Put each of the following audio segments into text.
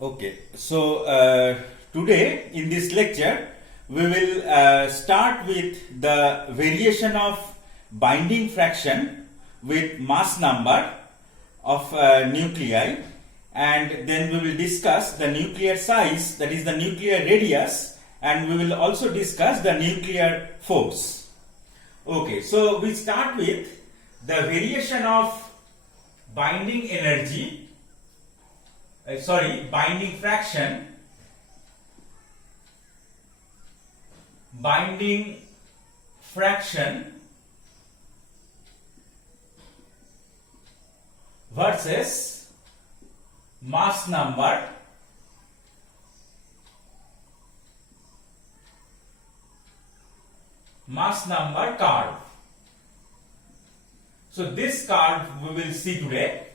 Okay, so today in this lecture we will start with the variation of binding fraction with mass number of nuclei, and then we will discuss the nuclear size, that is the nuclear radius, and we will also discuss the nuclear force. Okay, so we start with the variation of binding energy. Binding fraction versus mass number curve. So this curve we will see today.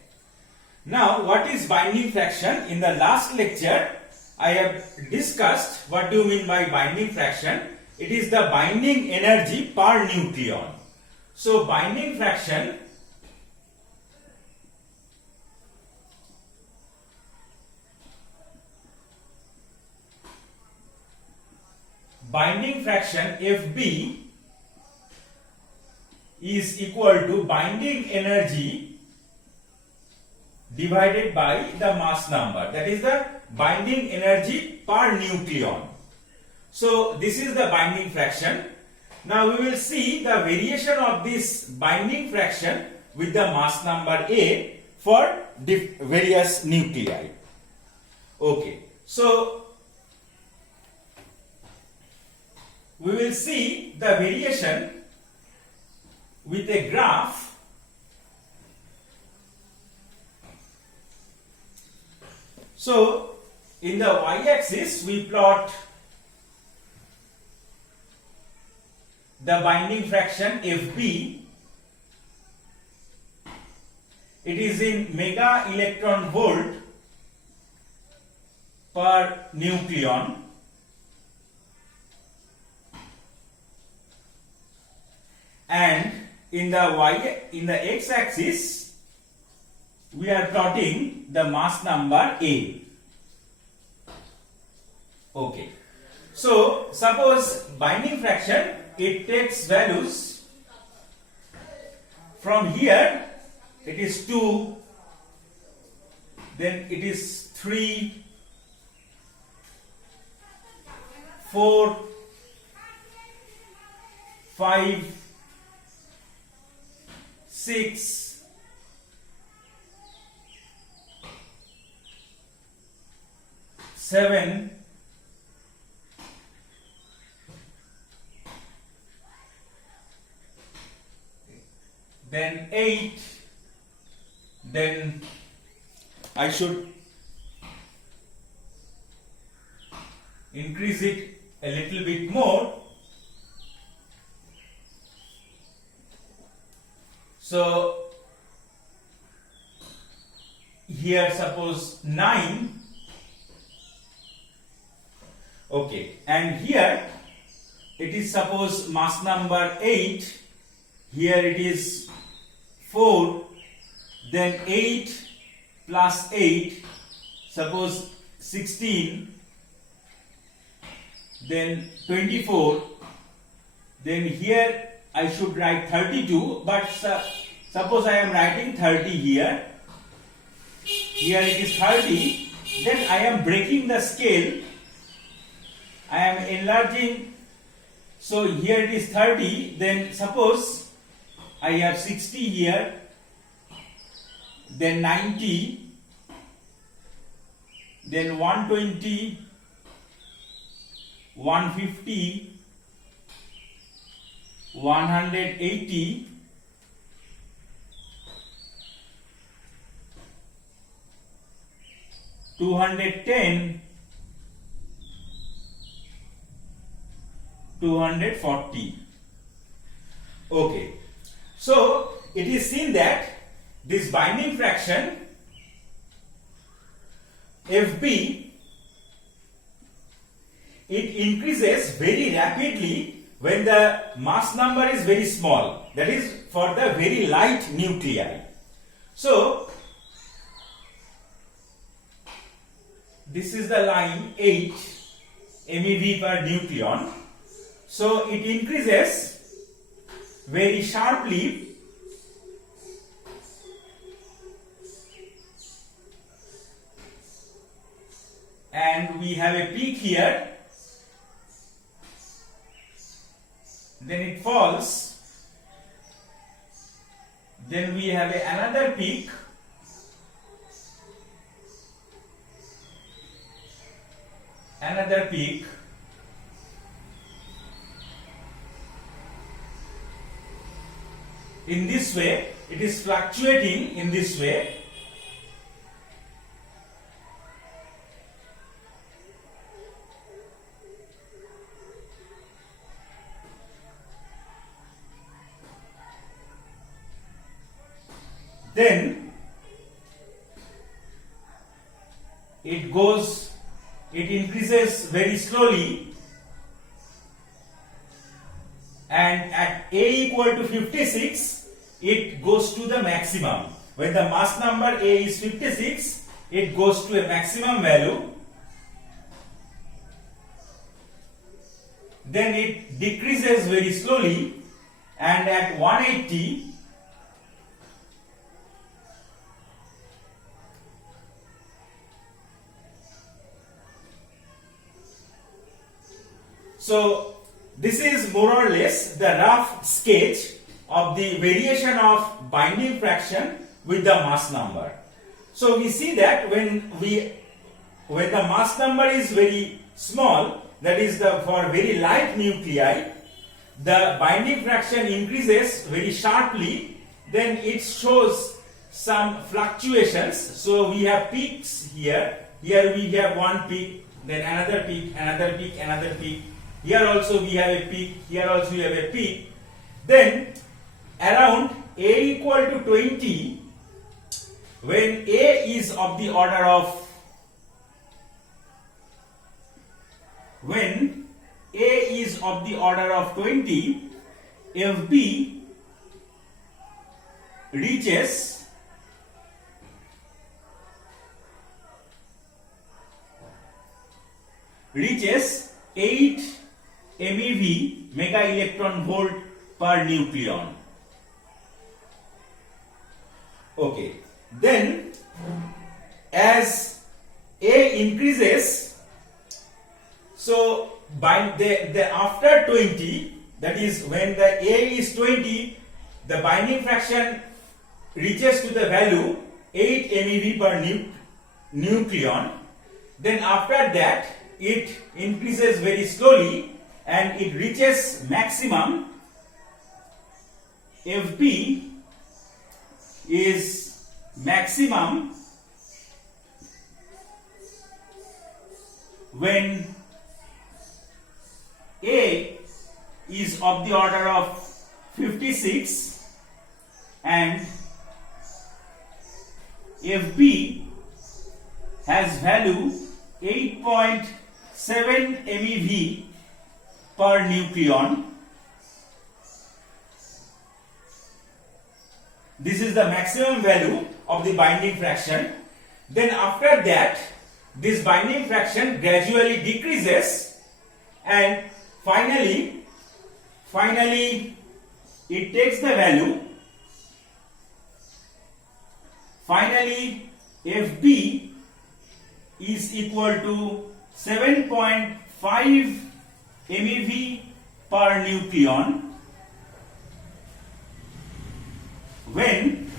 Now, what is binding fraction? In the last lecture, I have discussed what do you mean by binding fraction. It is the binding energy per nucleon. So, binding fraction FB is equal to binding energy divided by the mass number, that is the binding energy per nucleon. So this is the binding fraction. Now we will see the variation of this binding fraction with the mass number A for various nuclei. Okay, so we will see the variation with a graph. So, in the y-axis, we plot the binding fraction FB. It is in mega electron volt per nucleon. And in the x-axis, we are plotting the mass number A. Okay. So, suppose binding fraction, it takes values from here, it is 2, then it is 3, 4, 5, 6, 7, then 8, then I should increase it a little bit more. So here suppose 9. Okay, and here it is suppose mass number 8, here it is 4, then 8 plus 8, suppose 16, then 24, then here I should write 32, but suppose I am writing 30 here, here it is 30, then I am breaking the scale, I am enlarging, so here it is 30, then suppose I have 60 here, then 90, then 120, 150, 180, 210, 240. Okay, so it is seen that this binding fraction FB, it increases very rapidly when the mass number is very small, that is for the very light nuclei. So this is the line 8 MeV per nucleon. So it increases very sharply and we have a peak here, then it falls, then we have another peak, in this way. It is fluctuating in this way. Then it increases very slowly, and at A equal to 56 it goes to the maximum. When the mass number A is 56, it goes to a maximum value. Then it decreases very slowly, and at 180 so this is more or less the rough sketch of the variation of binding fraction with the mass number. So we see that when the mass number is very small, that is for very light nuclei, the binding fraction increases very sharply, then it shows some fluctuations. So we have peaks here. Here we have one peak, then another peak, another peak, another peak. Here also we have a peak, here also we have a peak. Then around A equal to 20, when A is of the order of 20, FB reaches reaches 8 MeV mega electron volt per nucleon. Okay, then as A increases, so by the after 20, that is when the A is 20, the binding fraction reaches to the value 8 MeV per nucleon. Then after that it increases very slowly and it reaches maximum. FB is maximum when A is of the order of 56 and FB has value 8.7 MeV per nucleon. This is the maximum value of the binding fraction. Then after that, this binding fraction gradually decreases and finally it takes the value. Finally, FB is equal to 7.5 MeV per nucleon when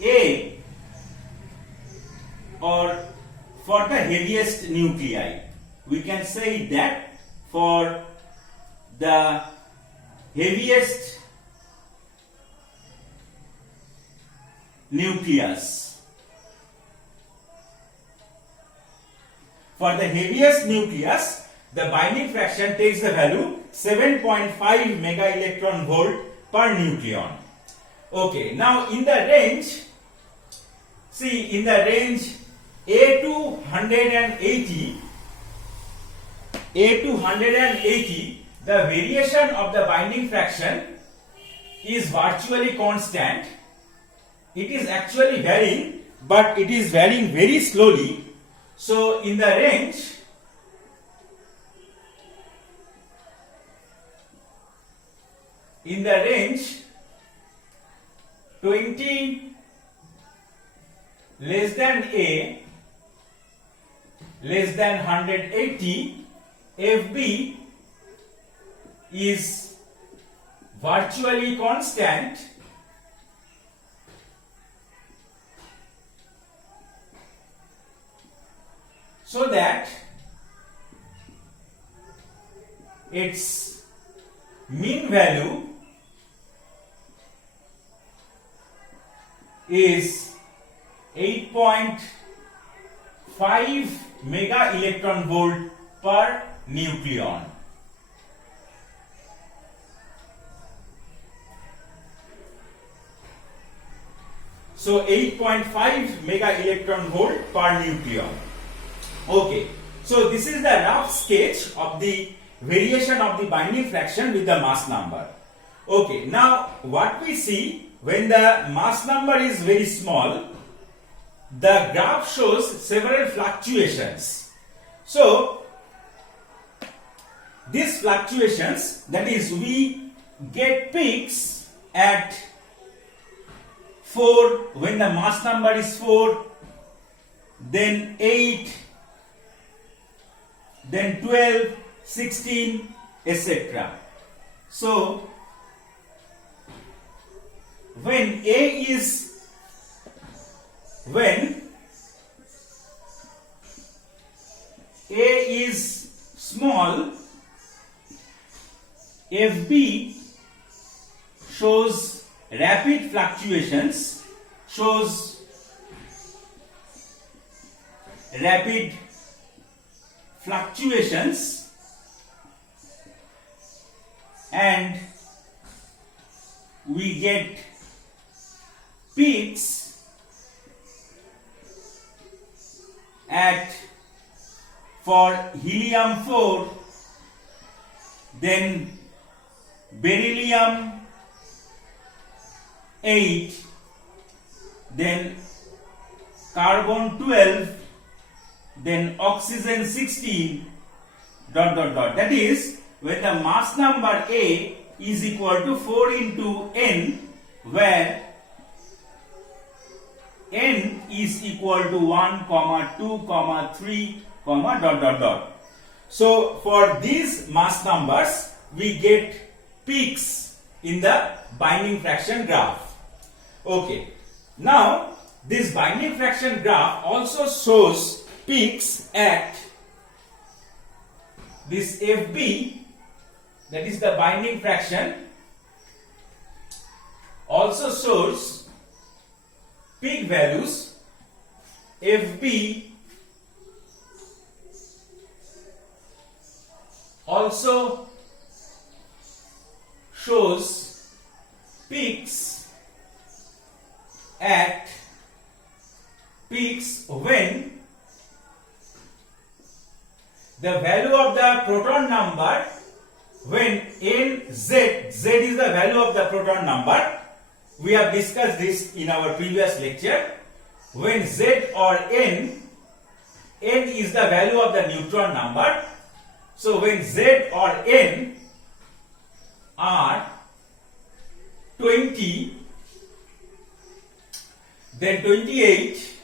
A, or for the heaviest nuclei, we can say that for the heaviest nucleus, the binding fraction takes the value 7.5 mega electron volt per nucleon. Okay, now in the range, see in the range A to 180, the variation of the binding fraction is virtually constant. It is actually varying but it is varying very slowly. So in the range 20 less than A less than 180, FB is virtually constant so that its mean value is 8.5 mega electron volt per nucleon. So 8.5 mega electron volt per nucleon. Okay, so this is the rough sketch of the variation of the binding fraction with the mass number. Okay, now what we see when the mass number is very small, the graph shows several fluctuations. So these fluctuations, that is, we get peaks at 4 when the mass number is 4, then 8, then 12, 16, etc. So when A is small, FB shows rapid fluctuations, and we get peaks at, for helium 4, then beryllium 8, then carbon 12, then oxygen 16, ... That is, when the mass number A is equal to 4 into n, where n is equal to 1, 2, 3, ... So for these mass numbers, we get peaks in the binding fraction graph. Okay, now this binding fraction graph also shows peaks at this FB, that is the binding fraction, also shows peak values. FB also shows peaks when the value of the proton number, when z is the value of the proton number. We have discussed this in our previous lecture. When z or n is the value of the neutron number. So when z or n are 20, then 28,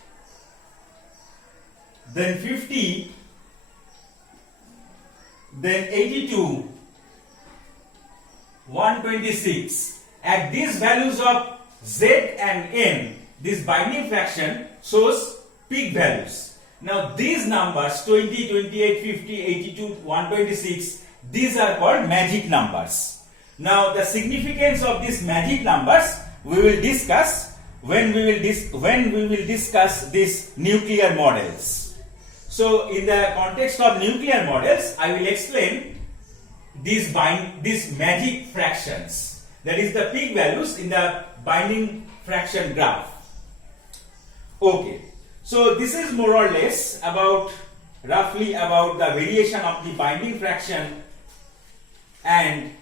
then 50, then 82, 126. At these values of z and n, this binding fraction shows peak values. Now these numbers 20, 28, 50, 82, 126, these are called magic numbers. Now the significance of these magic numbers we will discuss when we will discuss these nuclear models. So in the context of nuclear models, I will explain these magic fractions, that is the peak values in the binding fraction graph. Okay, so this is more or less roughly about the variation of the binding fraction and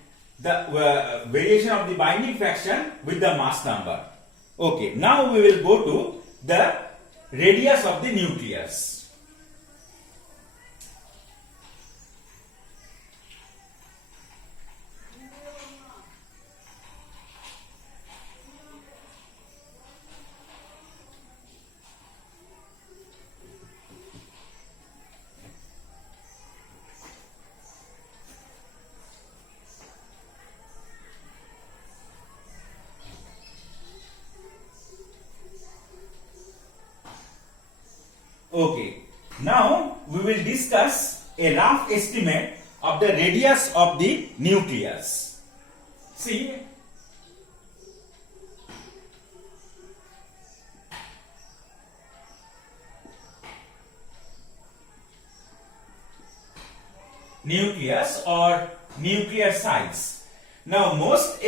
the variation of the binding fraction with the mass number. Okay, now we will go to the radius of the nucleus. Okay, now we will discuss a rough estimate of the radius of the nucleus. See, nucleus or nuclear size. Now most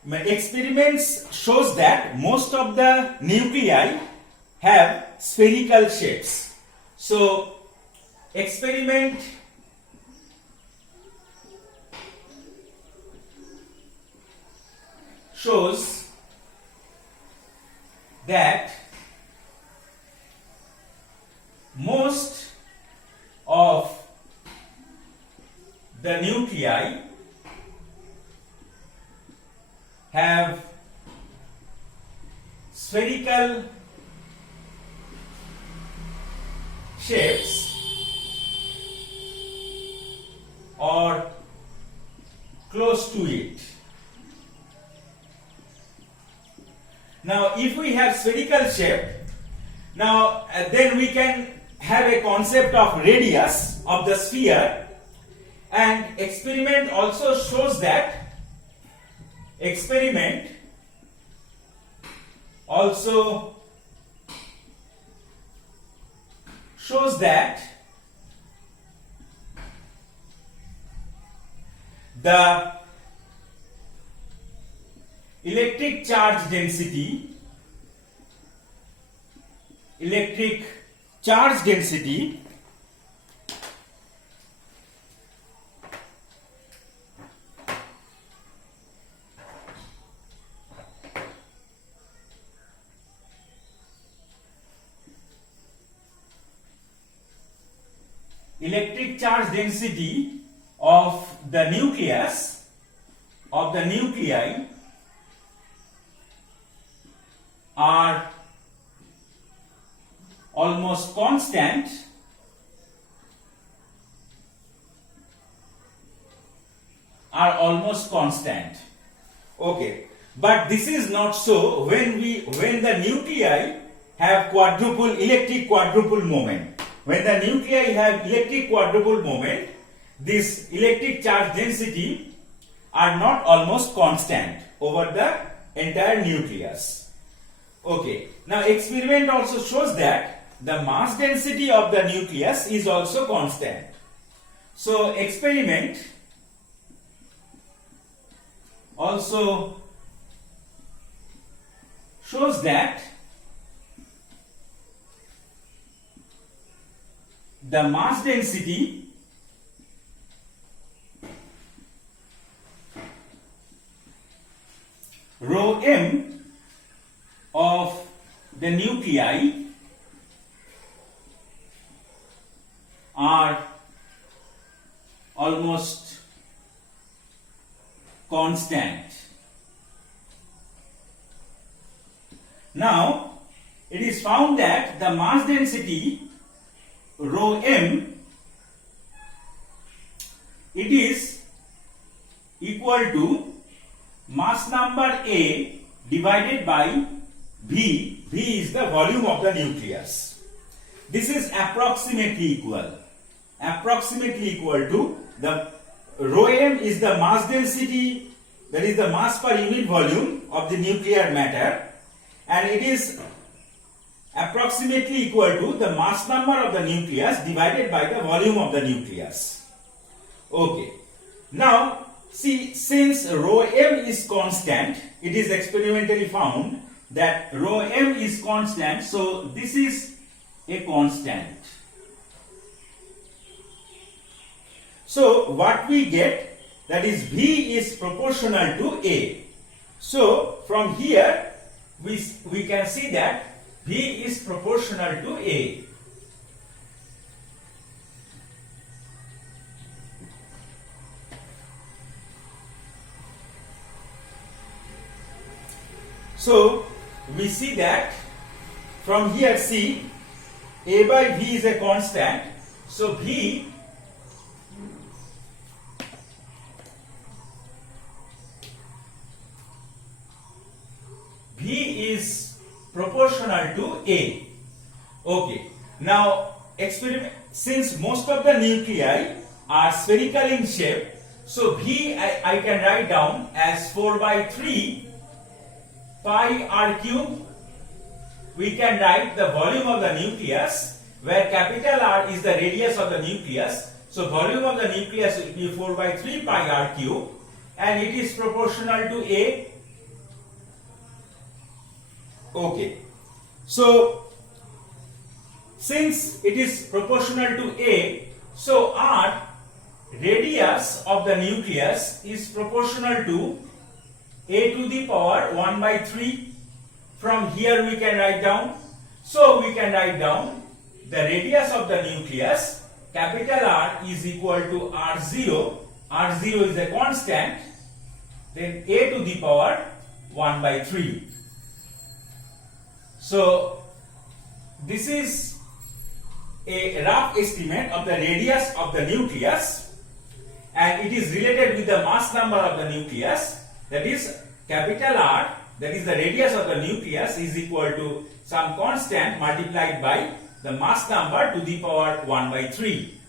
experiments shows that most of the nuclei have spherical shapes. So experiment shows that most of the nuclei have spherical shapes or close to it. Now if we have spherical shape, now then we can have a concept of radius of the sphere, and experiment also shows that the electric charge density of the nucleus of the nuclei are almost constant Okay, but this is not so when the nuclei have electric quadrupole moment. When the nuclei have electric quadrupole moment, this electric charge density are not almost constant over the entire nucleus. Okay, now experiment also shows that the mass density of the nucleus is also constant. So experiment also shows that the mass density rho m of the nuclei are almost constant. Now it is found that the mass density rho m, it is equal to mass number A divided by V. V is the volume of the nucleus. This is approximately equal to the rho m is the mass density, that is the mass per unit volume of the nuclear matter, and it is approximately equal to the mass number of the nucleus divided by the volume of the nucleus. Okay, now see, since rho m is constant, it is experimentally found that rho m is constant, so this is a constant. So what we get, that is V is proportional to A. So from here we can see that V is proportional to A. So we see that from here, see, A by V is a constant. So V is proportional to A. Okay. Now experiment, since most of the nuclei are spherical in shape, so V I can write down as 4 by 3 pi r cube. We can write the volume of the nucleus, where capital R is the radius of the nucleus. So volume of the nucleus will be 4 by 3 pi r cube, and it is proportional to A. Okay. So since it is proportional to A, so R, radius of the nucleus, is proportional to A to the power 1 by 3. From here we can write down. So we can write down the radius of the nucleus, capital R, is equal to R0. R0 is a constant. Then A to the power 1 by 3. So this is a rough estimate of the radius of the nucleus, and it is related with the mass number of the nucleus, that is capital R, that is the radius of the nucleus, is equal to some constant multiplied by the mass number to the power 1 by 3.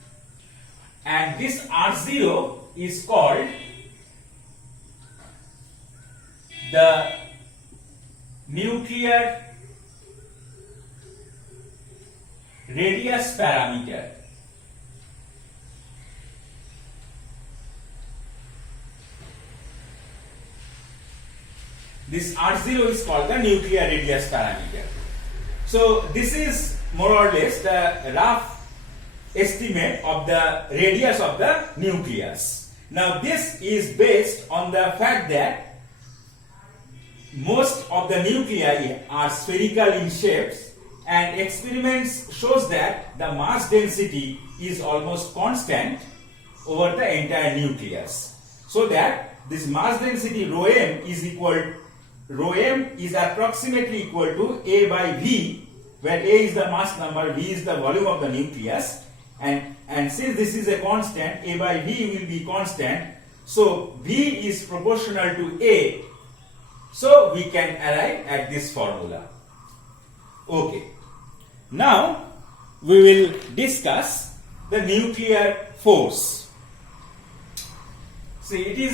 And this R0 is called the nuclear radius parameter. This R0 is called the nuclear radius parameter. So this is more or less the rough estimate of the radius of the nucleus. Now this is based on the fact that most of the nuclei are spherical in shapes, and experiments shows that the mass density is almost constant over the entire nucleus. So that this mass density rho m is approximately equal to A by V, where A is the mass number, V is the volume of the nucleus, and since this is a constant, A by V will be constant, so V is proportional to A, so we can arrive at this formula. Okay. Now we will discuss the nuclear force. See, it is a